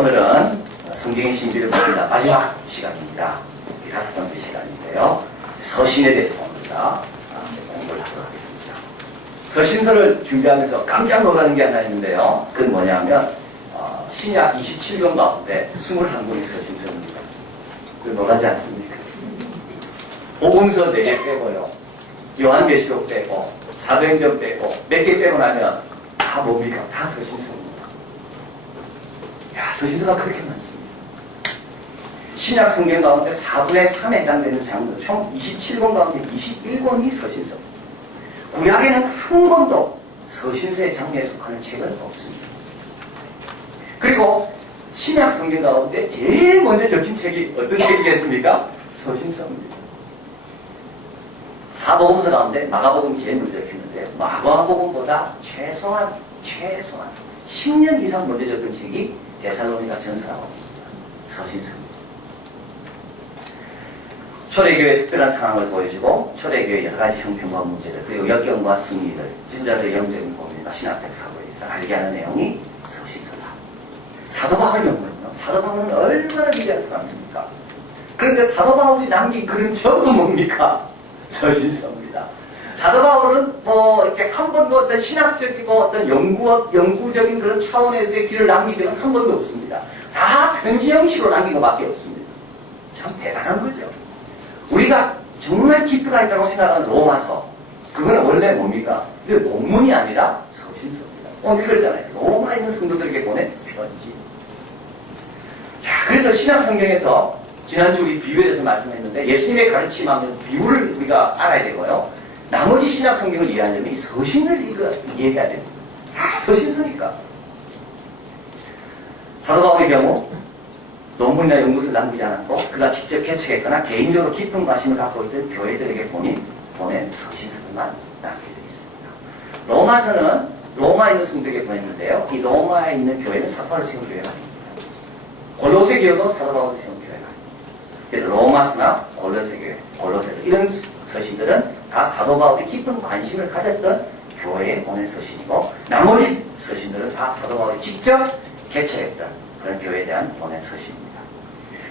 오늘은 성경의 신비를 봅니다. 마지막 시간입니다. 5번째 시간인데요. 서신에 대해서 우리가 공부를 하도록 하겠습니다. 서신서를 준비하면서 깜짝 놀라는 게 하나 있는데요. 그건 뭐냐면 신약 27권 가운데 21권이 서신서입니다. 그 놀라지 않습니까? 복음서 4개 빼고요. 요한계시록 빼고 사도행전 빼고 몇 개 빼고 나면 다 뭡니까? 다 서신서입니다. 야, 서신서가 그렇게 많습니다. 신약 성경 가운데 4분의 3에 해당되는 장르, 총 27권 가운데 21권이 서신서. 구약에는 한 권도 서신서의 장르에 속하는 책은 없습니다. 그리고 신약 성경 가운데 제일 먼저 적힌 책이 어떤 책이겠습니까? 서신서입니다. 사복음서 가운데 마가복음이 제일 먼저 적혔는데 마가복음보다 최소한 10년 이상 먼저 적힌 책이 데살로니가 전서라고 합니다. 서신서입니다. 초대교회의 특별한 상황을 보여주고 초대교회의 여러 가지 형편과 문제들 그리고 역경과 승리들 신자들의 영적인 고민과 신학적 사고에 대해서 알게 하는 내용이 서신서다. 사도 바울 경우는요. 사도 바울은 얼마나 위대한 사람입니까? 그런데 사도 바울이 남긴 글은 전부 뭡니까? 서신서입니다. 사도 바울은 이렇게 한 번도 어떤 신학적이고 어떤 연구적인 그런 차원에서의 길을 남긴 적은 한 번도 없습니다. 다 편지 형식으로 남긴 것밖에 없습니다. 참 대단한 거죠. 우리가 정말 깊이가 있다고 생각하는 로마서, 그거는 원래 뭡니까? 이게 논문이 아니라 서신서입니다. 오늘 그랬잖아요. 로마에 있는 성도들에게 보낸 편지. 자, 그래서 신약 성경에서 지난주 우리 비유에 대해서 말씀했는데 예수님의 가르침하면 비유를 우리가 알아야 되고요. 나머지 신약 성경을 이해하려면 이 서신을 이해해야 됩니다. 다 서신서니까. 사도 바울의 경우 논문이나 연구서를 남기지 않았고 그가 직접 개척했거나 개인적으로 깊은 관심을 갖고 있던 교회들에게 보낸 서신서만 남게 되어 있습니다. 로마서는 로마에 있는 성도에게 보냈는데요. 이 로마에 있는 교회는 사도 바울을 세운 교회가 아닙니다. 골로새 교회도 사도 바울을 세운 교회가 아닙니다. 그래서 로마서나 골로새 교회, 골로새서 이런 서신들은 다 사도 바울이 깊은 관심을 가졌던 교회에 보낸 서신이고 나머지 서신들은 다 사도 바울이 직접 개최했던 그런 교회에 대한 보낸 서신입니다.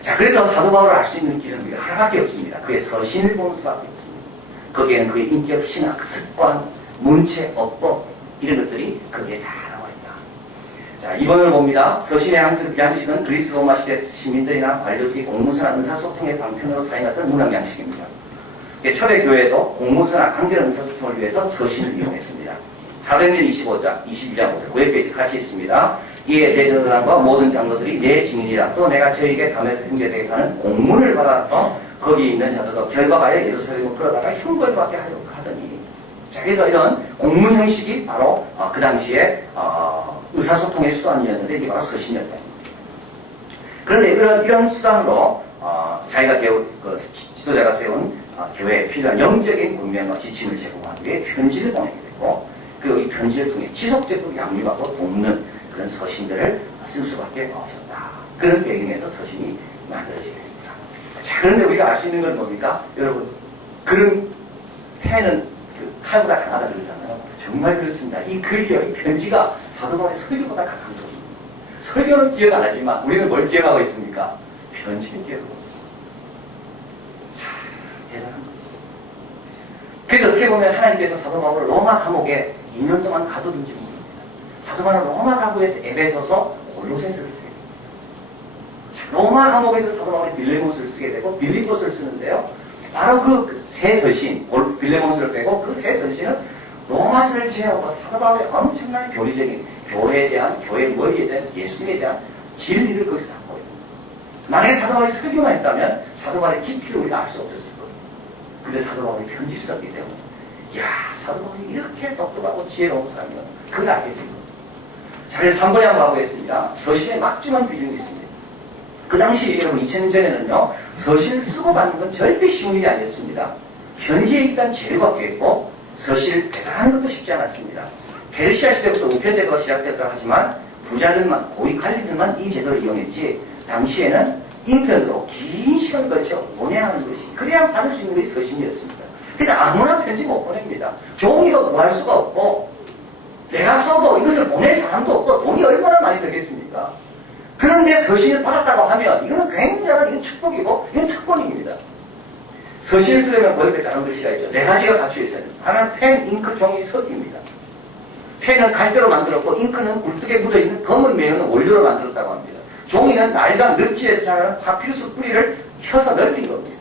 자, 그래서 사도 바울을 알 수 있는 길은 우리가 하나밖에 없습니다. 그의 서신을 보는 수밖에 없습니다. 거기에는 그의 인격, 신학, 습관, 문체, 어법 이런 것들이 거기에 다 나와 있다. 자, 2번을 봅니다. 서신의 양식은 그리스 로마 시대 시민들이나 관료들이 공문서나 의사소통의 방편으로 사용했던 문학 양식입니다. 초대교회도 공문서나 강렬한 의사소통을 위해서 서신을 이용했습니다. 사도행전 25장, 22장 5절, 9페이지 같이 있습니다. 이에 대전사람과 모든 장로들이 내 증인이라 또 내가 저에게 담에서 형제되게 하는 공문을 받아서 거기 있는 자들도 결박하여 예루살렘으로 끌어다가 형벌 받게 하려고 하더니. 자, 그래서 이런 공문 형식이 바로 그 당시에 의사소통의 수단이었는데 이게 바로 서신이었다. 그런데 이런 수단으로 자기가 지도자가 세운 교회에 필요한 영적인 분명과 지침을 제공하기 위해 편지를 보내게 되고 그리고 이 편지를 통해 지속적으로 양육하고 돕는 그런 서신들을 쓸 수밖에 없었다. 그런 배경에서 서신이 만들어지게 됩니다. 자, 그런데 우리가 알 수 있는 건 뭡니까? 여러분, 그런 펜은 칼보다 강하다 그러잖아요. 정말 그렇습니다. 이 글이요, 이 편지가 사도 바울의 설교보다 강한 겁니다. 설교는 기억 안 하지만 우리는 뭘 기억하고 있습니까? 편지는 기억하고 있습니다. 자, 대단한 거죠. 그래서 어떻게 보면 하나님께서 사도 바울을 로마 감옥에 2년 동안 가둬둔지 모릅니다. 사도 바울은 로마 감옥에서 에베소서 골로새서를 쓰게 됩니다. 로마 감옥에서 사도 바울이 빌레몬스를 쓰게 되고 빌립보스를 쓰는데요. 바로 그 세 서신, 빌레몬스를 빼고 그 세 서신은 로마서를 제외하고 사도 바울의 엄청난 교리적인 교회에 대한, 교회 머리에 대한, 예수님에 대한 진리를 거기서 담고 있습니다. 만약에 사도 바울이 설교만 했다면 사도 바울의 깊이를 우리가 알 수 없었을 거예요. 근데 사도 바울이 편지를 썼기 때문에 이야, 사도 바울이 이렇게 똑똑하고 지혜로운 사람이요. 그걸 알게 된 거예요. 자, 그래서 3번에 한번 가보겠습니다. 서신에 막중한 비중이 있습니다. 그 당시 여러분 2000년 전에는요. 서신을 쓰고 받는 건 절대 쉬운 일이 아니었습니다. 현지에 일단 제도가 됐고 서신을 배달하는 것도 쉽지 않았습니다. 페르시아 시대부터 우편 제도가 시작됐다고 하지만 부자들만, 고위 관리들만 이 제도를 이용했지 당시에는 인편으로 긴 시간을 걸쳐 보내야 하는 것이 그래야 받을 수 있는 것이 서신이었습니다. 그래서 아무나 편지 못 보냅니다. 종이도 구할 수가 없고 내가 써도 이것을 보낼 사람도 없고 돈이 얼마나 많이 들겠습니까? 그런데 서신을 받았다고 하면 이거는 굉장한 이건 축복이고 이건 특권입니다. 서신을 쓰려면 거의 작은 글씨가 있죠. 네 가지가 갖추어 있어요. 하나는 펜, 잉크, 종이, 석입니다. 펜은 갈대로 만들었고 잉크는 굴뚝에 묻어있는 검은 매연은 원료로 만들었다고 합니다. 종이는 날과 늪지에서 자라는 파피루스 뿌리를 혀서 넓힌 겁니다.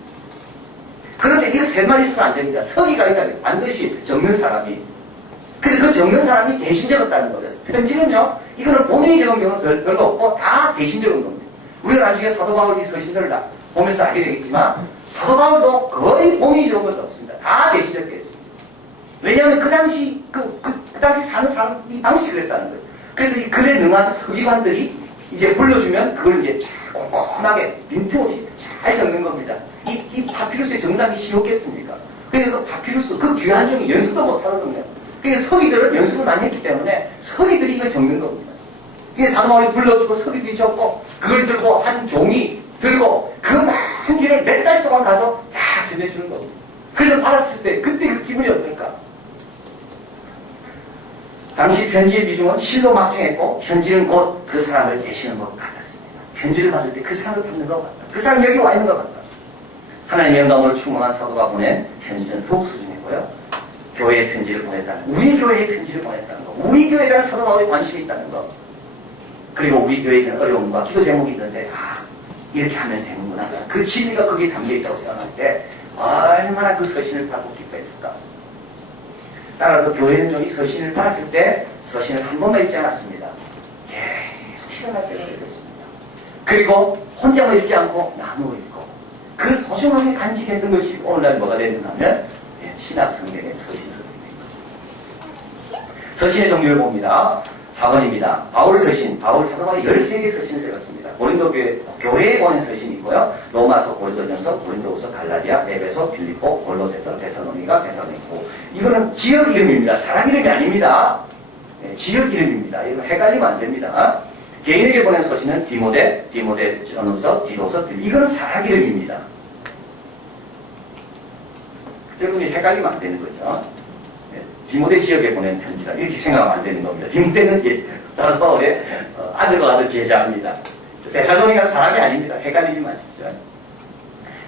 그런데 이거 셋만 있으면 안 됩니다. 서기가 있어야 돼요. 반드시 적는 사람이. 그래서 그 적는 사람이 대신 적었다는 거죠. 편지는요, 이거는 본인이 적은 경우는 별로 없고 다 대신 적은 겁니다. 우리가 나중에 사도 바울이 서신서를 보면서 알게 되겠지만 사도 바울도 거의 본인이 적은 것도 없습니다. 다 대신 적게 했습니다. 왜냐하면 그 당시 그 당시 사는 사람이 방식을 했다는 거예요. 그래서 이 글에 능한 서기관들이 이제 불러주면 그걸 이제 꼼꼼하게 빈틈없이 잘 적는 겁니다. 이 파피루스의 정답이 쉬웠겠습니까? 그래서 그 파피루스 그 귀한 종이 연습도 못하거든요. 그래서 서기들은 연습을 많이 했기 때문에 서기들이 이걸 적는 겁니다. 그래서 사도 바울이 불러주고 서기들이 적고 그걸 들고 한 종이 들고 그 많은 길을 몇 달 동안 가서 다 전해주는 겁니다. 그래서 받았을 때 그때 그 기분이 어떨까? 당시 편지의 비중은 실로 막중했고 편지는 곧 그 사람을 대시는 것 같았습니다. 편지를 받을 때 그 사람을 받는 것 같다. 그 사람이 여기 와 있는 것 같다. 하나님의 영감으로 충만한 사도가 보낸 편지는 더욱 소중했고요. 교회에 편지를 보냈다는 거, 우리 교회에 편지를 보냈다는 거, 우리 교회에 대한 사도 바울의 관심이 있다는 거, 그리고 우리 교회에 대한 어려움과 기도 제목이 있는데 이렇게 하면 되는구나. 그 진리가 거기에 담겨있다고 생각할 때 얼마나 그 서신을 받고 기뻐했을까. 따라서 교회는 이 서신을 받았을 때 서신을 한 번만 읽지 않았습니다. 계속 실험할 때가 되었습니다. 그리고 혼자만 읽지 않고 나누어 읽고 그 소중하게 간직했던 것이 오늘날 뭐가 되는가 하면 신학 성경의 서신서들이 됩니다. 서신의 종류를 봅니다. 4번입니다. 바울 서신, 바울 사도 바울이 13개의 서신을 읽었습니다. 고린도 교회에 보낸 서신이 있고요. 로마서, 고린도전서, 고린도후서, 갈라디아, 에베소, 빌립보, 골로새서, 데살로니가, 데살로니고. 이거는 지역 이름입니다. 사람 이름이 아닙니다. 네, 지역 이름입니다. 이거 헷갈리면 안 됩니다. 개인에게 보낸 서신은 디모데 전후서, 디도서, 이거는 사람 이름입니다. 여러분이 헷갈리면 안 되는 거죠. 디모데 지역에 보낸 편지다. 이렇게 생각하면 안 되는 겁니다. 디모데는 사도 바울의 아들과 아들 제자입니다. 데살로니가 사람이 아닙니다. 헷갈리지 마십시오.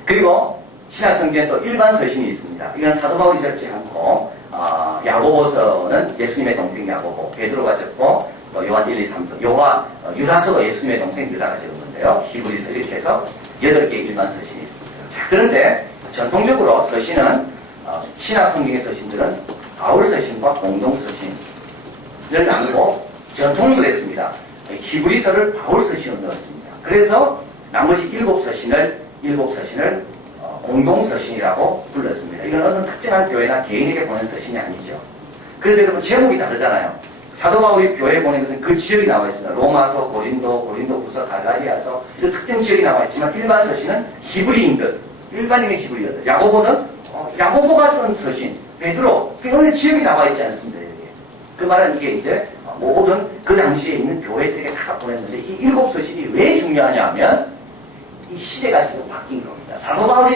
그리고 신약성경에 또 일반 서신이 있습니다. 이건 사도 바울이 적지 않고 야고보서는 예수님의 동생 야고보, 베드로가 적고 요한 1, 2, 3서, 유다서도 예수님의 동생 유다가 적었는데요. 히브리서 이렇게 해서 8개의 일반 서신이 있습니다. 자, 그런데 전통적으로 서신은 신약성경의 서신들은 바울 서신과 공동 서신을 나누고 전통으로 했습니다. 히브리서를 바울 서신으로 넣었습니다. 그래서 나머지 7서신을 공동 서신이라고 불렀습니다. 이건 어떤 특정한 교회나 개인에게 보낸 서신이 아니죠. 그래서 여러분 제목이 다르잖아요. 사도 바울이 교회에 보낸 것은 그 지역이 나와 있습니다. 로마서, 고린도후서, 갈라디아서 이런 특정 지역이 나와 있지만 일반 서신은 히브리인들, 일반인의 히브리어들. 야고보가 쓴 서신, 베드로, 어느 지역이 나와 있지 않습니다. 여기. 그 말은 이게 이제 모든 그 당시에 있는 교회들에게 다 보냈는데 이 7서신이 왜 중요하냐 하면 이 시대가 지금 바뀐 겁니다. 사도 바울이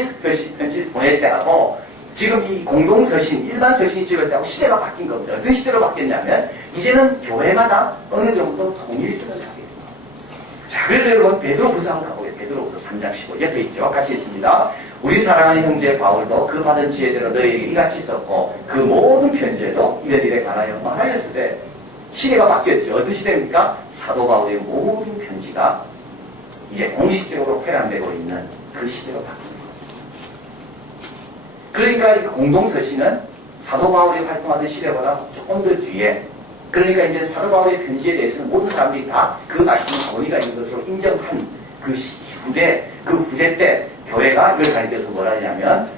편지 보낼 때하고 지금 이 공동서신, 일반 서신이 찍을 때하고 시대가 바뀐 겁니다. 어떤 시대로 바뀌었냐면 이제는 교회마다 어느 정도 통일성을 갖게 됩니다. 자, 그래서 여러분 베드로후서 한번 가보겠습니다. 베드로후서 3장 15 옆에 있죠. 같이 있습니다. 우리 사랑하는 형제 바울도 그 받은 지혜대로 너희에게 이같이 썼고 그 모든 편지에도 이래 관하여 말하였을 때 시대가 바뀌었죠. 어떤 시대입니까? 사도 바울의 모든 편지가 이제 공식적으로 회람되고 있는 그 시대로 바뀐 겁니다. 그러니까 이 공동서신은 사도 바울이 활동하던 시대보다 조금 더 뒤에, 그러니까 이제 사도 바울의 편지에 대해서는 모든 사람들이 다 그 말씀에 권위가 있는 것으로 인정한 그 후대 때 교회가 이걸 가리켜서 뭐라 하냐면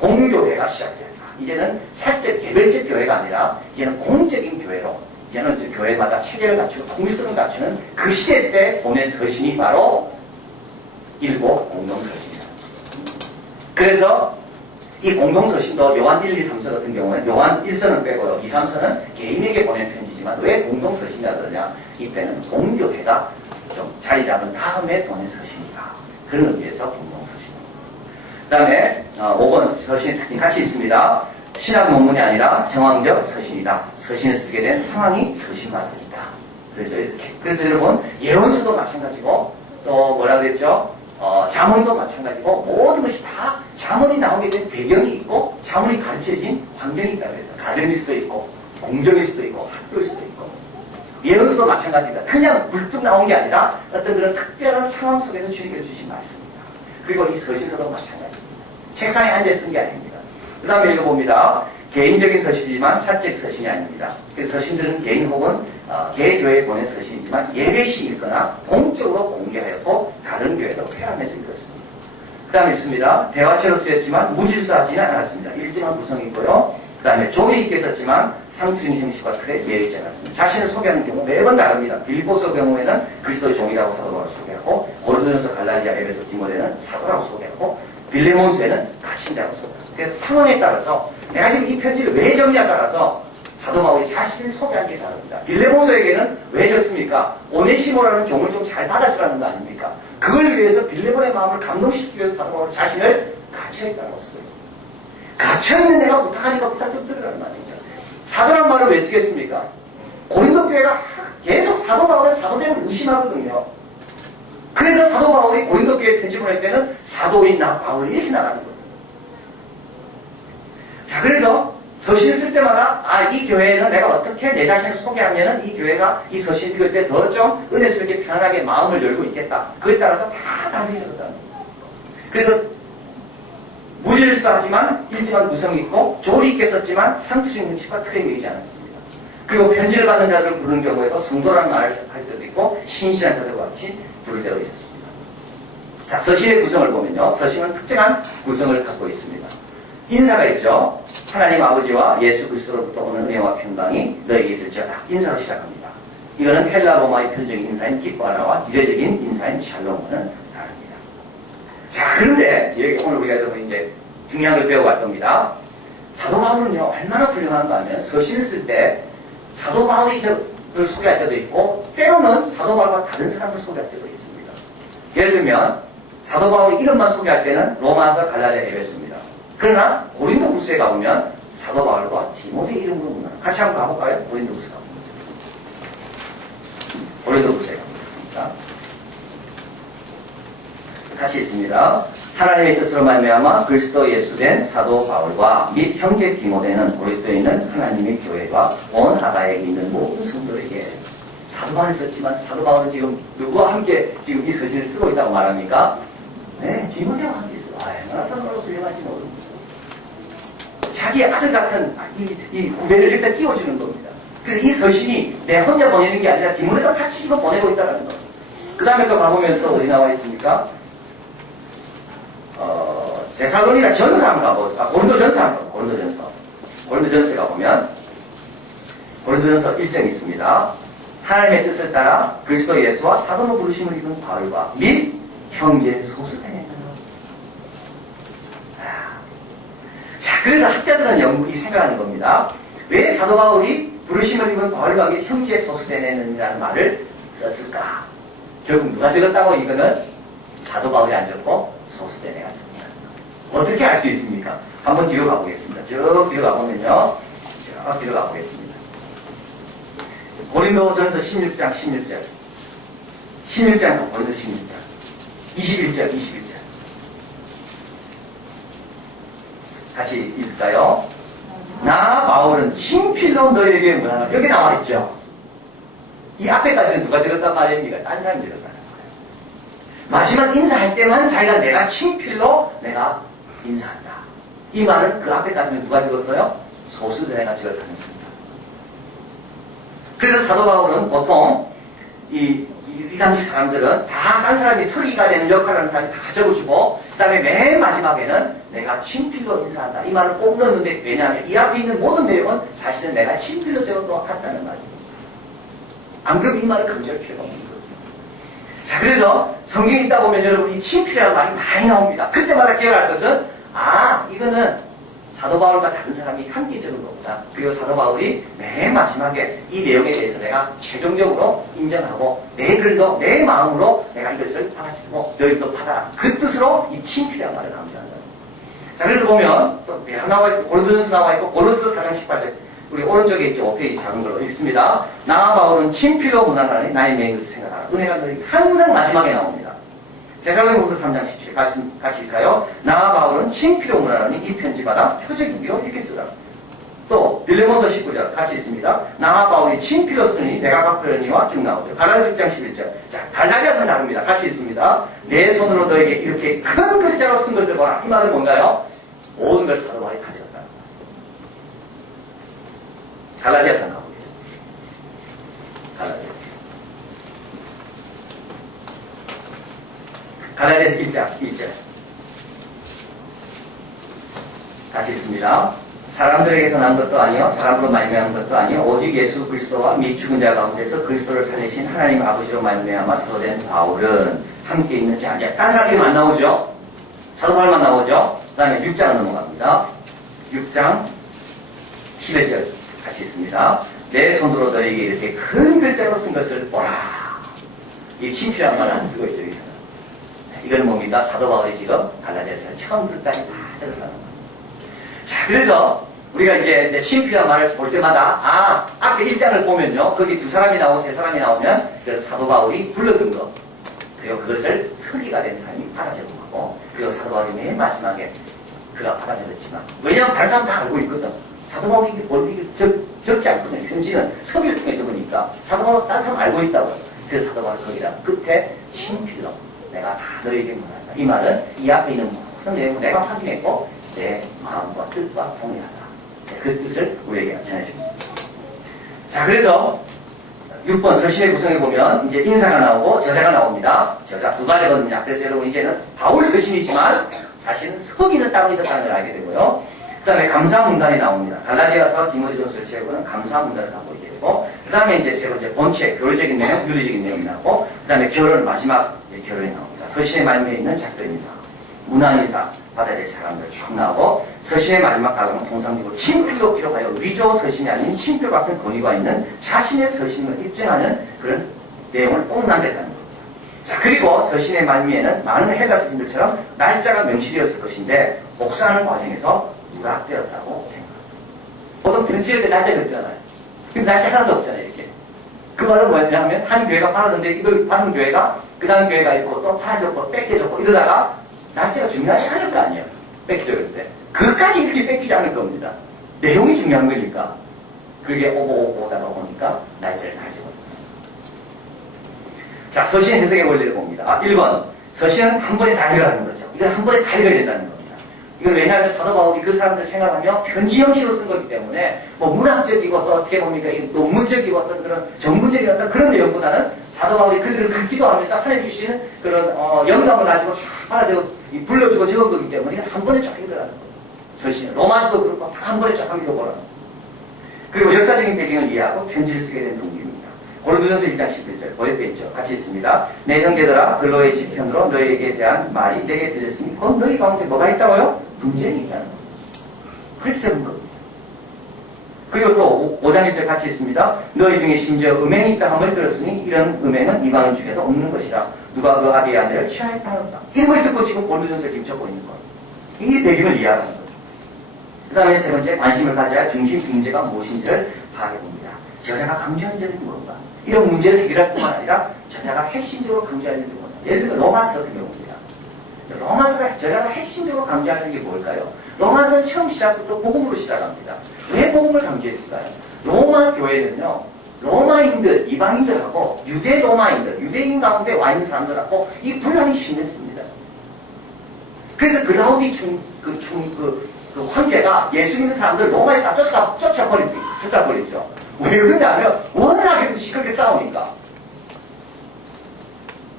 공교회가 시작된다. 이제는 사적 개별적 교회가 아니라 이제는 공적인 교회로, 이제는 교회마다 체계를 갖추고 통일성을 갖추는 그 시대 때 보낸 서신이 바로 일곱 공동서신이다. 그래서 이 공동서신도 요한 1, 2, 3서 같은 경우는 요한 1서는 빼고요. 2, 3서는 개인에게 보낸 편지지만 왜 공동서신이라 그러냐? 이때는 공교회가 좀 자리 잡은 다음에 보낸 서신이다. 그런 의미에서 공동서신입니다. 그 다음에 5번 서신의 특징 같이 있습니다. 신학 논문이 아니라 정황적 서신이다. 서신을 쓰게 된 상황이 서신마다 있다. 그래서 여러분, 예언서도 마찬가지고, 또 뭐라 그랬죠? 잠언도 마찬가지고, 모든 것이 다 잠언이 나오게 된 배경이 있고, 잠언이 가르쳐진 환경이 있다고 해서, 가정일 수도 있고, 공정일 수도 있고, 학교일 수도 있고, 예언서도 마찬가지입니다. 그냥 불뚝 나온 게 아니라 어떤 그런 특별한 상황 속에서 주님께서 주신 말씀입니다. 그리고 이 서신서도 마찬가지입니다. 책상에 앉아 쓴 게 아닙니다. 그 다음에 읽어봅니다. 개인적인 서신이지만 사적 서신이 아닙니다. 그래서 서신들은 개인 혹은 개교회에 보낸 서신이지만 예배시 읽거나 공적으로 공개하였고 다른 교회도 회람해서 읽었습니다. 그 다음에 있습니다. 대화체로 쓰였지만 무질서하지는 않았습니다. 일정한 구성이 있고요. 그 다음에 조리 있게 썼지만 상수인 형식과 틀에 예의치 않았습니다. 자신을 소개하는 경우 매번 다릅니다. 빌보서 경우에는 그리스도의 종이라고 사도 바울을 소개하고 고린도전서 갈라디아 에베소 디모데는 사도라고 소개하고 빌레몬서에는 갇힌 자라고 소개합니다. 그래서 상황에 따라서 내가 지금 이 편지를 왜 적냐에 따라서 사도 바울이 자신을 소개한 게 다릅니다. 빌레몬서에게는 왜 적습니까? 오네시모라는 종을 좀 잘 받아주라는 거 아닙니까? 그걸 위해서 빌레몬의 마음을 감동시키기 위해서 사도 바울은 자신을 갇혀있다고 써요. 갇혀있는 내가 부탁하니까 부탁 좀 들으라는 말이죠. 사도란 말을 왜 쓰겠습니까? 고린도 교회가 계속 사도 바울의 사도됨을 의심하거든요. 그래서 사도 바울이 고린도 교회에 편지 보낼 때는 사도인 나 바울이 이렇게 나가는 거예요. 자, 그래서 서신을 쓸 때마다 이 교회는 내가 어떻게 내 자신을 소개하면은 이 교회가 이 서신 읽을 때 더 좀 은혜스럽게 편안하게 마음을 열고 있겠다. 그에 따라서 다 달라졌다는 거예요. 그래서 무질서하지만 일정한 구성이 있고 조리 있게 썼지만 상투적인 형식과 틀에 매이지 않았습니다. 그리고 편지를 받는 자들을 부르는 경우에도 성도라는 말을 할 때도 있고 신실한 자들과 같이 부를 때도 있었습니다. 자, 서신의 구성을 보면요. 서신은 특정한 구성을 갖고 있습니다. 인사가 있죠. 하나님 아버지와 예수 그리스도로부터 오는 은혜와 평강이 너에게 있을지어다. 인사로 시작합니다. 이거는 헬라 로마의 편적인 인사인 기뻐하라와 유대적인 인사인 샬롬과는 다릅니다. 자, 그런데 여기 오늘 우리가 여러분 이제 중요한 걸 배워갈 겁니다. 사도 바울은요, 얼마나 훌륭한가 하면 서신을 쓸 때 사도 바울이 저를 소개할 때도 있고 때로는 사도 바울과 다른 사람을 소개할 때도 있습니다. 예를 들면 사도 바울이 이름만 소개할 때는 로마서 갈라디아 에베소입니다. 그러나 고린도후서에 가보면 사도 바울과 디모데 이름으로 묻나요. 같이 한번 가볼까요? 고린도후서 가보면. 고린도후서에 가보겠습니다. 다시 있습니다. 하나님의 뜻으로 말미암아 그리스도 예수 된 사도 바울과 및 형제 디모데는 고린도에 있는 하나님의 교회와 온 아가에 있는 모든 성도에게 사도 바울을 썼지만 사도 바울은 지금 누구와 함께 지금 이 서신을 쓰고 있다고 말합니까? 네, 디모데와 함께 있어요. 얼마나 사도로 훌륭한지 모릅니다. 자기의 아들 같은 이 후배를 일단 띄워주는 겁니다. 그래서 이 서신이 내 혼자 보내는 게 아니라 디모데가 같이 이거 보내고 있다는 겁니다. 그 다음에 또 가보면 또 어디 나와 있습니까? 데살로니가 전서 한번 가보자. 고린도전서 한번 가보자. 고린도전서에 가보면 고린도전서 1장이 있습니다. 하나님의 뜻을 따라 그리스도 예수와 사도로 부르심을 입은 바울과 및 형제 소수되네. 자, 그래서 학자들은 이 생각하는 겁니다. 왜 사도 바울이 부르심을 입은 바울과 및 형제 소수되네라는 말을 썼을까? 결국 누가 적었다고? 이거는 사도 바울이 안 적고 소수되네가 적었다. 어떻게 알 수 있습니까? 한번 뒤로 가보겠습니다. 쭉 뒤로 가보면요. 쭉 뒤로 가보겠습니다. 고린도전서 16장 16절. 16장, 고린도 16장. 21절. 같이 읽을까요? 나 바울은 친필로 너에게 문하노라. 여기 나와 있죠. 이 앞에까지는 누가 적었단 말입니까? 딴 사람이 적었다는 거예요. 마지막 인사할 때만 자기가 내가 친필로 내가 인사한다. 이 말은 그 앞에까지는 누가 적었어요? 소수자가 적었다는 겁니다. 그래서 사도 바울은 보통 이 당시 사람들은 다 딴 사람이 서기가 되는 역할을 하는 사람이 다 적어주고 그 다음에 맨 마지막에는 내가 친필로 인사한다. 이 말을 꼭 넣었는데 왜냐하면 이 앞에 있는 모든 내용은 사실은 내가 친필로 적은 것과 같다는 말입니다. 안 그러면 이 말을 강조할 필요가 없는 거거든요. 자, 그래서 성경에 있다 보면 여러분 이 친필이라는 말이 많이 나옵니다. 그때마다 기억할 것은 이거는 사도 바울과 다른 사람이 함께 적은 것보다 그리고 사도 바울이 맨 마지막에 이 내용에 대해서 내가 최종적으로 인정하고 내 글도 내 마음으로 내가 이것을 받아들이고 너희도 받아라. 그 뜻으로 이 친필이라는 말을 강조한다. 자, 그래서 보면 또 나와 있고 고린도전서 나와 있고 고린도서 4장 18절 우리 오른쪽에 있죠. 5페이지 작은 걸로 읽습니다. 나와 바울은 친필로 문안하니 나의 명인 것을 생각하라. 은혜가 너희 항상 마지막에 나옵니다. 데살로니가후서 3장 17 같이 읽까요? 나와 바울은 친필로 문안하니 이 편지마다 표적이요 이렇게 쓰라. 또 빌레몬서 19절 같이 있습니다. 나와 바울이 친필로 쓰니 내가 갚으려니와 쭉 나오죠. 갈라디아서 6장 11절. 자, 갈라디아서 다릅니다. 같이 있습니다. 내 손으로 너에게 이렇게 큰 글자로 쓴 것을 보라. 이 말은 뭔가요? 모든 걸 사도 바울이 가져갔다. 갈라디아서 가보겠습니다. 갈라디아서 1장 1절 같이 있습니다. 사람들에게서 난 것도 아니요 사람으로 말미암은 것도 아니요 오직 예수 그리스도와 및 죽은 자 가운데서 그리스도를 살리신 하나님 아버지로 말미암아 사도된 바울은 함께 있는 자. 딴 사람들이 안 나오죠? 사도 바울만 나오죠? 그 다음에 6장 넘어갑니다. 6장 11절 같이 있습니다. 내 손으로 너에게 이렇게 큰 글자로 쓴 것을 보라. 이 친필한 말을 안 쓰고 있죠. 여기서는. 이건 뭡니까? 사도 바울이 지금 갈라디아서 처음부터까지 다 적었다는 겁니다. 자, 그래서 우리가 이제 친필한 말을 볼 때마다 앞에 1장을 보면요. 거기 2사람이 나오고 3사람이 나오면 그 사도 바울이 불러든 거 그리고 그것을 서기가 된 사람이 받아 적은 거고 그리고 사도 바울이 맨 마지막에 그가 받아 적었지만 왜냐하면 다른 사람 다 알고 있거든. 사도 바울이 적지 않거든요. 편지는 서기를 통해 적으니까 사도 바울은 다른 사람 알고 있다고. 그래서 사도 바울이 거기다 끝에 친필로 내가 다 너에게 말한다. 이 말은 이 앞에 있는 모든 내용을 내가 확인했고 내 마음과 뜻과 동일하다. 그 뜻을 우리에게 전해줍니다. 자, 그래서 6번 서신의 구성에 보면 이제 인사가 나오고 저자가 나옵니다. 저자 누가 적었느냐. 그래서 여러분 이제는 바울 서신이지만 사실은 서기는 따로 있었다는 걸 알게 되고요. 그 다음에 감사문단이 나옵니다. 갈라디아서 디모데전서 제고는 감사문단을 갖고 있게 되고 그 다음에 이제 세 번째 본체 교리적인 내용, 윤리적인 내용이 나오고 그 다음에 결론 마지막 결론이 나옵니다. 서신의 말미에 있는 작별 인사, 문안 인사 받아야 될 사람들 쭉 나오고 서신의 마지막 단어는 통상적으로 친필로 기록하여 위조 서신이 아닌 친필 같은 권위가 있는 자신의 서신을 입증하는 그런 내용을 꼭 남겼다는 겁니다. 자, 그리고 서신의 말미에는 많은 헬라 서신들처럼 날짜가 명시되었을 것인데 복사하는 과정에서 누락되었다고 생각합니다. 보통 편지할 때 날짜 적잖아요. 근데 날짜 하나도 없잖아요, 이렇게. 그 말은 뭐였냐면 한 교회가 팔았는데 이걸 받은 교회가 그 다음 교회가 있고 또 팔아줬고 뺏겨줬고 이러다가 날짜가 중요하지 않을 거 아니에요. 뺏겨줄 때. 그것까지 이렇게 뺏기지 않을 겁니다. 내용이 중요한 거니까. 그게 오고 오다가 오니까 날짜를 가지고. 자, 서신의 해석의 원리를 봅니다. 1번. 서신은 한 번에 다 읽어가는 거죠. 이건 한 번에 다 읽어야 된다는 겁니다. 이건 왜냐하면 사도 바울이 그 사람들 생각하며 편지 형식으로 쓴 거기 때문에 뭐 문학적이고 또 어떻게 봅니까? 논문적이고 어떤 그런 전문적인 어떤 그런 내용보다는 사도 바울이 그들을 긋기도 하면서 하나님 주시는 그런 영감을 가지고 쫙 받아서 불러주고 적은 거기 때문에 한 번에 쫙 읽으라는 거예요. 서신. 로마서도 그렇고 다 한 번에 쫙 읽어보라는 거예요. 그리고 역사적인 배경을 이해하고 편지를 쓰게 된 동기입니다. 고린도전서 1장 11절 보였대 있죠. 같이 있습니다. 내 형제들아 글로의 지편으로 너희에게 대한 말이 내게 들렸으니 곧 너희 가운데 뭐가 있다고요? 분쟁이 있다는 겁니다. 그래서 적은 겁니다. 그리고 또 5장 1절 같이 있습니다. 너희 중에 심지어 음행이 있다 함을 들었으니 이런 음행은 이방인 중에도 없는 것이라. 누가 그 아비의 아내를 취하였다는다. 이런 걸 듣고 지금 고린도전서를 지금 적고 있는 거예요. 이 배경을 이해하는 거죠. 그 다음에 세 번째 관심을 가져야 중심 문제가 무엇인지를 파악해봅니다. 저자가 강조한 점이 뭔가. 이런 문제를 해결할 뿐만 아니라 저자가 핵심적으로 강조하는 게 뭔가. 예를 들면 로마서 같은 경우입니다. 로마서가 저자가 핵심적으로 강조하는 게 뭘까요? 로마서는 처음 시작부터 복음으로 시작합니다. 왜 복음을 강조했을까요? 로마 교회는요, 로마인들, 이방인들하고 유대 로마인들, 유대인 가운데 와 있는 사람들하고 이 분란이 심했습니다. 그래서 글라우디 그 황제가 예수 믿는 사람들 로마에 다 쫓아버리죠. 왜 그러냐면 워낙에 시끄럽게 싸우니까.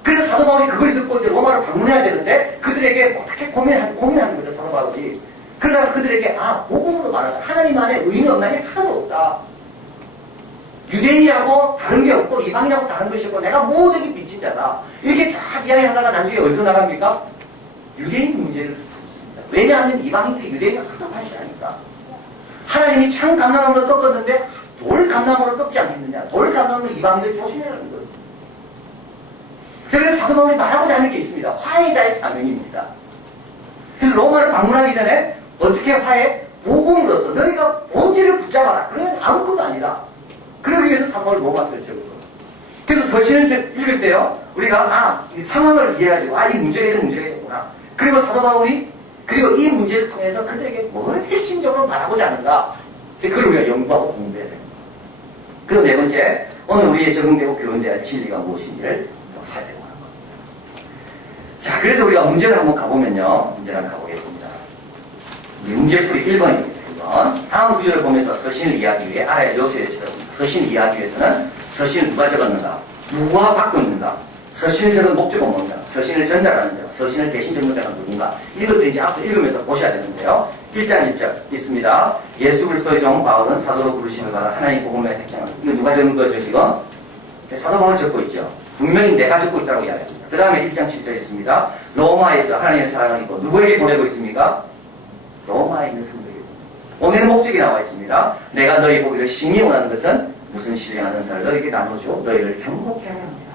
그래서 사도 바울이 그걸 듣고 이제 로마를 방문해야 되는데 그들에게 어떻게 고민하는 거죠, 사도 바울이. 그러다가 그들에게 복음으로 말하자. 하나님 안에 의인이 없나니 하나도 없다. 유대인이라고 다른 게 없고 이방인하고 다른 것이 없고 내가 모든 게 빚진 자다. 이렇게 쫙 이야기하다가 나중에 어디로 나갑니까? 유대인 문제를 삼습니다. 왜냐하면 이방인들이 유대인을 하도 발시하니까. 하나님이 참 감람나무를 꺾었는데 돌 감람나무를 꺾지 않겠느냐. 돌 감람나무를 이방인들 조심해라는 거예요. 그래서 사도 바울이 말하고자 하는 게 있습니다. 화해자의 사명입니다. 그래서 로마를 방문하기 전에 어떻게 화해? 복음으로서 너희가 본질을 붙잡아라. 그러면 아무것도 아니다. 그러기 위해서 사도 바울이 로마서를 적은 거예요. 그래서 서신을 읽을 때요, 우리가 이 상황을 이해하고 이 문제가 이런 문제가 있었구나. 그리고 사도 바울이 그리고 이 문제를 통해서 그들에게 뭘 핵심적으로 말하고자 하는가. 그걸 우리가 연구하고 공부해야 됩니다. 그리고 네 번째, 오늘 우리의 적용되고 교훈돼야 할 진리가 무엇인지를 또 살펴보는 겁니다. 자, 그래서 우리가 문제를 한번 가보면요. 문제를 한번 가보겠습니다. 문제풀이 1번입니다. 1번. 다음 구절을 보면서 서신을 이해하기 위해 알아야 할 요소에 대해서 서신을 이해하기 위해서는 서신을 누가 적었는가? 누가 받고 있는가? 서신을 적은 목적은 뭔가? 서신을 전달하는 자, 서신을 대신 적는 자가 누군가? 이것들이 이제 앞으로 읽으면서 보셔야 되는데요. 1장 1절 있습니다. 예수 그리스도의 종 바울은 사도로 부르심을 받아 하나님 복음의 택장을. 이거 누가 적은 거죠 지금? 사도 바울이 적고 있죠. 분명히 내가 적고 있다고 이야기합니다. 그 다음에 1장 7절 있습니다. 로마에서 하나님의 사랑을 입고 누구에게 보내고 있습니까? 로마에 있는 성도에게. 오늘 목적이 나와 있습니다. 내가 너희 보기를 심히 원하는 것은 무슨 신령한 은사를 너희에게 나눠줘 너희를 경고케 하려 합니다.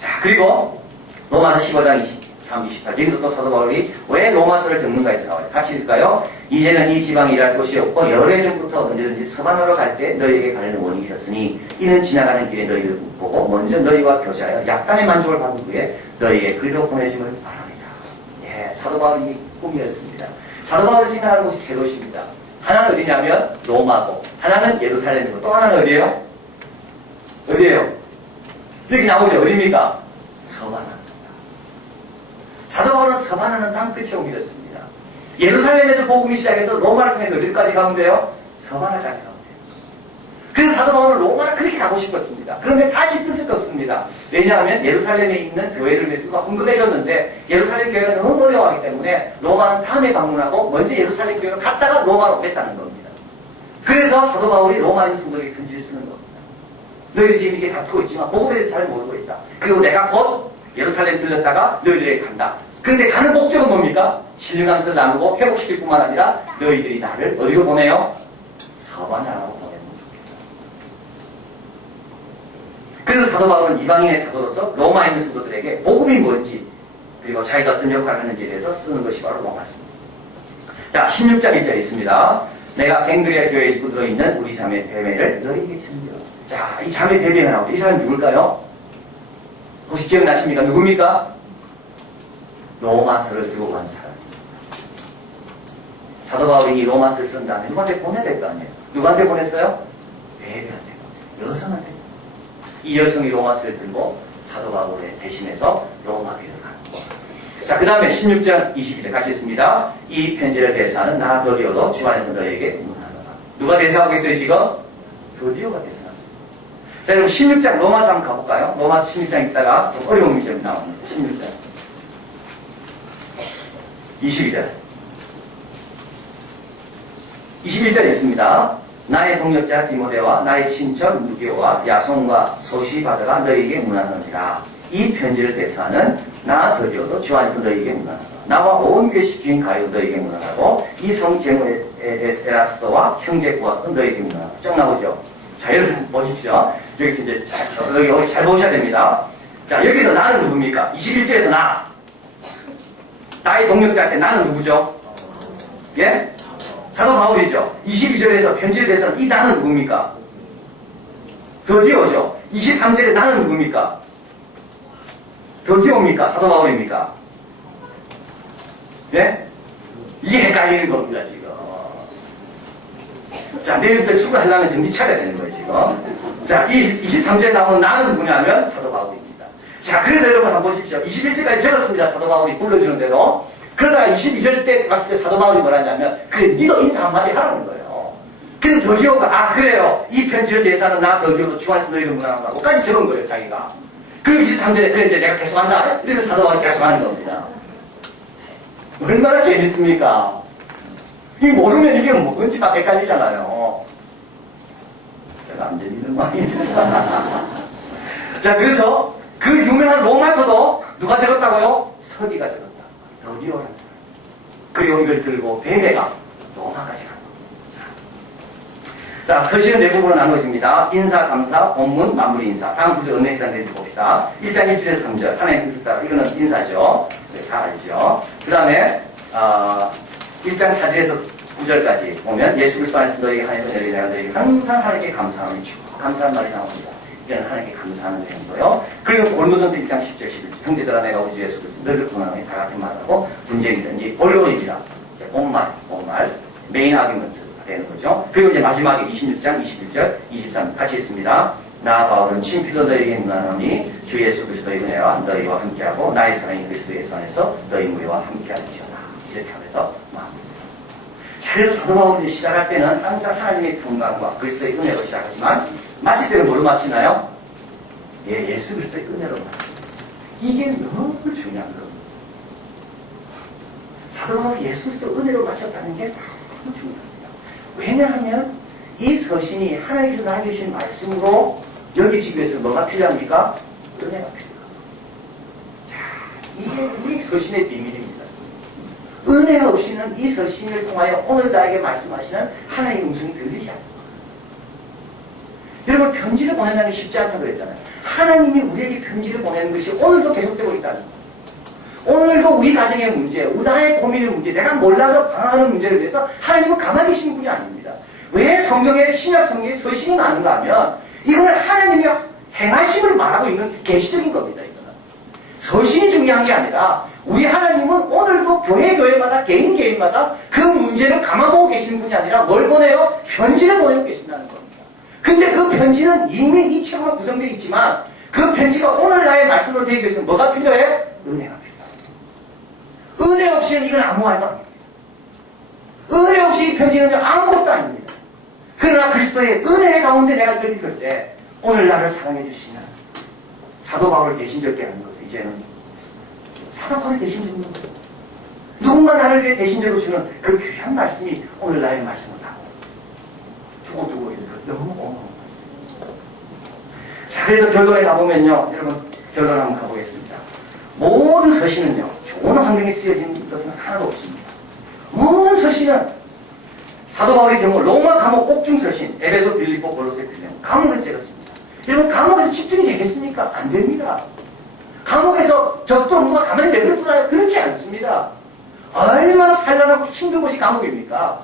자, 그리고 로마서 15장 23, 28. 여기서 또 사도 바울이 왜 로마서를 적는가에 나와요. 같이 읽을까요? 이제는 이 지방에 일할 곳이 없고 여러 해 전부터 언제든지 서반으로 갈 때 너희에게 가려는 원인이 있었으니 이는 지나가는 길에 너희를 보고 먼저 너희와 교제하여 약간의 만족을 받은 후에 너희에게 글로 보내줌을 바랍니다. 예, 사도 바울이 꿈이었습니다. 사도 바울이 생각하는 곳이 세 도시입니다. 하나는 어디냐면 로마고 하나는 예루살렘이고 또 하나는 어디예요? 어디예요? 여기 나오죠. 어디입니까? 서바나. 사도 바울은 서바나는 땅끝에 오기로 했습니다. 예루살렘에서 복음이 시작해서 로마를 통해서 어디까지 가면 돼요? 서바나까지 가면 돼요. 그래서 사도 바울은 로마를 그렇게 가고 싶었습니다. 그런데 다시 뜻을 껐습니다. 왜냐하면 예루살렘에 있는 교회를 위해서 헌금해줬는데 예루살렘 교회가 너무 어려워하기 때문에 로마는 다음에 방문하고 먼저 예루살렘 교회로 갔다가 로마로 오겠다는 겁니다. 그래서 사도 바울이 로마에 있는 성도에게 편지를 쓰는 겁니다. 너희들이 지금 이렇게 다투고 있지만 복음에 대해서 잘 모르고 있다. 그리고 내가 곧 예루살렘 들렸다가 너희들에게 간다. 그런데 가는 목적은 뭡니까? 신령한 것을 나누고 회복시킬 뿐만 아니라 너희들이 나를 어디로 보내요? 서바나라고 보내는 좋겠다. 그래서 사도 바울은 이방인의 사도로서 로마에 있는 성도들에게 복음이 뭔지 그리고 자기가 어떤 역할을 하는지에 대해서 쓰는 것이 바로 로마서입니다. 자, 16장 1절에 있습니다. 내가 갱그리아 교회에 입고 들어있는 우리 자매 베베를 너희에게 전하리라. 자, 이 자매 베베가 나오죠. 이 사람이 누굴까요? 혹시 기억나십니까? 누굽니까? 로마서를 두고 간 사람입니다. 사도 바울이 이 로마서를 쓴 다음에 누구한테 보내야 될 거 아니에요? 누구한테 보냈어요? 베베한테 보냈어요. 여성한테. 이 여성이 로마서를 들고 사도 바울에 대신해서 로마 교회를 가는 거예요. 자, 그 다음에 16장 22절 같이 있습니다. 이 편지를 대사하는 나 더디오도 주 안에서 너에게 문하노라. 누가 대사하고 있어요 지금? 더디오가 대사합니다. 자, 여러분 16장 로마서 한번 가볼까요? 로마서 16장 있다가 좀 어려운 문제가 나옵니다. 16장 22절 21절에 있습니다. 나의 동역자 디모데와 나의 친척 누게오와 야손과 소시바드가 너희에게 문하노니라. 이 편지를 대사하는 나 더디오도 주 안에서 너희에게 문하노라. 나와 온 교식 주인 가요 너희에게 문하고 이 성 제모의 에라스도와 형제 구하도 너희에게 문하라. 쭉 나오죠. 자, 여러분 보십시오. 여기서 이제 여기 잘 보셔야 됩니다. 자, 여기서 나는 누굽니까? 21절에서 나의 동역자한테 나는 누구죠? 예? 사도 바울이죠. 22절에서 편지를 대해서 이 나는 누굽니까? 더디오죠. 23절에 나는 누굽니까? 더디오입니까? 사도 바울입니까? 예? 이게 헷갈리는 겁니다, 지금. 자, 내일부터 출근하려면 정신 차려야 되는 거예요, 지금. 자, 이 23절에 나오는 나는 누구냐면 사도 바울입니다. 자, 그래서 여러분 한번 보십시오. 21절까지 적었습니다, 사도 바울이 불러주는 대로. 그러다가 22절 때 봤을 때 사도 바울이 뭐라 하냐면, 그래, 니도 인사 한마디 하라는 거예요. 그래서 더디오가, 그래요. 이 편지를 대사하는 나 더디오도 주 안에서 너희를 문안한다고 까지 적은 거예요, 자기가. 그리고 23절에, 그래, 이제 내가 계속한다. 이러면서 사도 바울이 계속하는 겁니다. 얼마나 재밌습니까? 이 모르면 이게 뭔지 막 헷갈리잖아요. 제가 안 재밌는 말입니다. 자, 그래서 그 유명한 로마서도 누가 적었다고요? 서기가 적었다. 더디오라는 사람. 그리고 이걸 들고 베베가 로마까지 간 겁니다. 자, 서신은 네 부분으로 나눠집니다. 인사, 감사, 본문, 마무리 인사. 다음 구절 은혜 해당되는지 봅시다. 1장 1절에서 3절. 하나님 뜻을 따라. 이거는 인사죠. 다 알죠. 그 다음에 1장 4절에서 9절까지 보면 예수 그리스도 안에서 너희에게 하나님의 은혜를 내가 너희에게 항상 하나님께 감사하노니 쭉 감사한 말이 나옵니다. 이건 하나님께 감사하는 내용이고요. 그리고 고린도전서 1장 10절 11절 형제들아 내가 우리 주 예수 그리스도 너희를 구원하노니 다 같은 말하고 분쟁이든지 본론입니다. 본말 메인 아규먼트가 되는 거죠. 그리고 이제 마지막에 26장 21절 23 같이 있습니다. 나 바울은 친필로 너희에게 문안하노니 주 예수 그리스도의 은혜와 너희와 함께하고 나의 사랑인 그리스도 예수 안에서 너희 무리와 함께하리시오다. 이렇게 하면서 마무리합니다. 그래서 사도 바울이 시작할 때는 항상 하나님의 평강과 그리스도의 은혜로 시작하지만 마칠 때는 뭐로 마치나요? 예수 그리스도의 은혜로 마칩니다. 이게 너무 중요한 겁니다. 사도 바울이 예수 그리스도 은혜로 마쳤다는 게 너무 중요합니다. 왜냐하면 이 서신이 하나님께서 나에게 주신 말씀으로 여기지기 위해서 뭐가 필요합니까? 은혜가 필요합니다. 이게 이 서신의 비밀입니다. 은혜 없이는 이 서신을 통하여 오늘 나에게 말씀하시는 하나님의 음성이 들리지 않습니다. 여러분 편지를 보낸다는 게 쉽지 않다고 그랬잖아요. 하나님이 우리에게 편지를 보내는 것이 오늘도 계속되고 있다는 거예요. 오늘도 우리 가정의 문제, 우리 나의 고민의 문제, 내가 몰라서 방황하는 문제를 위해서 하나님은 가만히 계신 분이 아닙니다. 왜 성경에 신약 성경에 서신이 나는가 하면 이거는 하나님이 행하심을 말하고 있는 계시적인 겁니다. 이거는 서신이 중요한 게 아니라 우리 하나님은 오늘도 교회마다 개인마다 그 문제를 가만보고 계시는 분이 아니라 뭘 보내요? 편지를 보내고 계신다는 겁니다. 근데 그 편지는 이미 이 책으로 구성되어 있지만 그 편지가 오늘 나의 말씀으로 되기 위해서 뭐가 필요해? 은혜가 필요해. 은혜 없이는 이건 아무 말도 아닙니다. 은혜 없이 이 편지는 아무것도 아닙니다. 그러나 그리스도의 은혜 가운데 내가 이걸 읽을 때 오늘 나를 사랑해 주시는 사도 바울을 대신 적게 하는 거죠. 이제는 사도 바울을 대신 적는 거죠. 누군가 나를 위해 대신적으로 주는 그 귀한 말씀이 오늘 나의 말씀을 다 두고두고 읽는 거 너무 고마운 말씀. 자, 그래서 결론에 가보면요. 여러분 결론 한번 가보겠습니다. 모든 서신은요. 좋은 환경에 쓰여진 것은 하나도 없습니다. 모든 서신은 사도 바울의 경우 로마 감옥 옥중 서신, 에베소, 빌립보, 골로새, 빌레몬 감옥에서 찍었습니다. 여러분 감옥에서 집중이 되겠습니까? 안 됩니다. 감옥에서 적도 누가 가만히 내버려두나요? 그렇지 않습니다. 얼마나 산란하고 힘든 곳이 감옥입니까?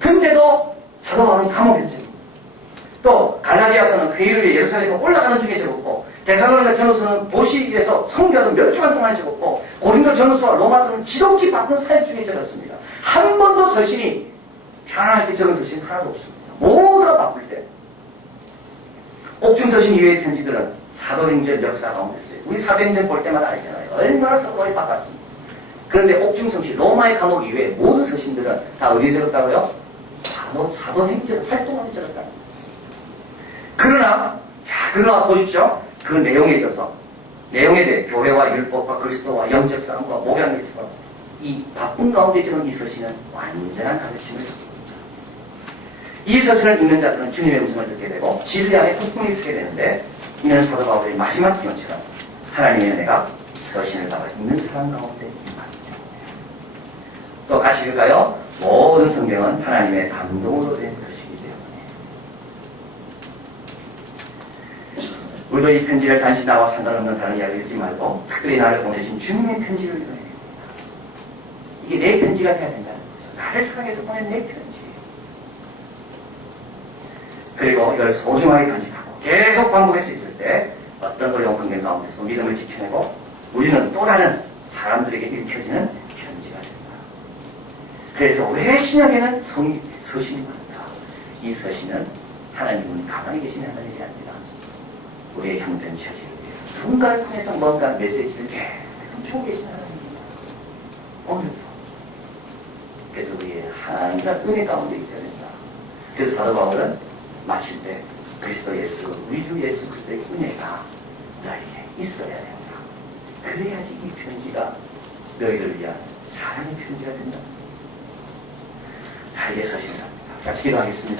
근데도 사도 바울은 감옥에서 적습니다. 또 갈라디아서는 회의를 위해 예루살렘에 올라가는 중에 적었고 데살로니가 전후서는 도시에서 성교하던 몇 주간 동안 적었고 고린도 전후서와 로마서는 지독히 바쁜 사역 중에 적었습니다. 한 번도 서신이 편안하게 적은 서신 하나도 없습니다. 모두가 바쁠 때. 옥중 서신 이외의 편지들은 사도행전 역사 가운데 있어요. 우리 사도행전 볼 때마다 알잖아요. 얼마나 사도가 바빴습니다. 그런데 옥중 서신 로마의 감옥 이외의 모든 서신들은 다 어디에 적었다고요? 사도행전 활동하면서 적었다. 그러나 보십시오. 그 내용에 있어서 내용에 대해 교회와 율법과 그리스도와 영적 싸움과 목양에 있어서 이 바쁜 가운데 적은 이 서신은 완전한 가르침을 줍니다. 이 서신을 읽는 자들은 주님의 음성을 듣게 되고 진리 안에 풍풍이 서게 되는데 이는 사도 바울의 마지막 기원처럼 하나님의 은혜가 서신을 받아 읽는 사람 가운데 임하기 때문에 또 같이 읽을까요? 모든 성경은 하나님의 감동으로 된 것이기 때문에 우리도 이 편지를 단지 나와 상관없는 다른 이야기를 읽지 말고 특별히 나를 보내신 주님의 편지를 읽어야 됩니다. 이게 내 편지가 돼야 된다는 거죠. 나를 사랑해서 보낸 내 편지. 그리고 이걸 소중하게 간직하고 계속 반복해서 읽을 때 어떤 어려운 환경 가운데서 믿음을 지켜내고 우리는 또 다른 사람들에게 읽혀지는 편지가 된다. 그래서 왜 신약에는 서신이 많다. 이 서신은 하나님은 가만히 계신 하나님이 아니라 우리의 형편 처지를 위해서 누군가를 통해서 뭔가 메시지를 계속 주고 계신 하나님입니다. 오늘도. 그래서 우리의 항상 은혜 가운데 있어야 된다. 그래서 사도 바울은 마칠 때 그리스도 예수, 우리 주 예수 그리스도의 은혜가 너에게 있어야 된다. 그래야지 이 편지가 너희를 위한 사랑의 편지가 된다. 이게 서신입니다. 같이 기도하겠습니다.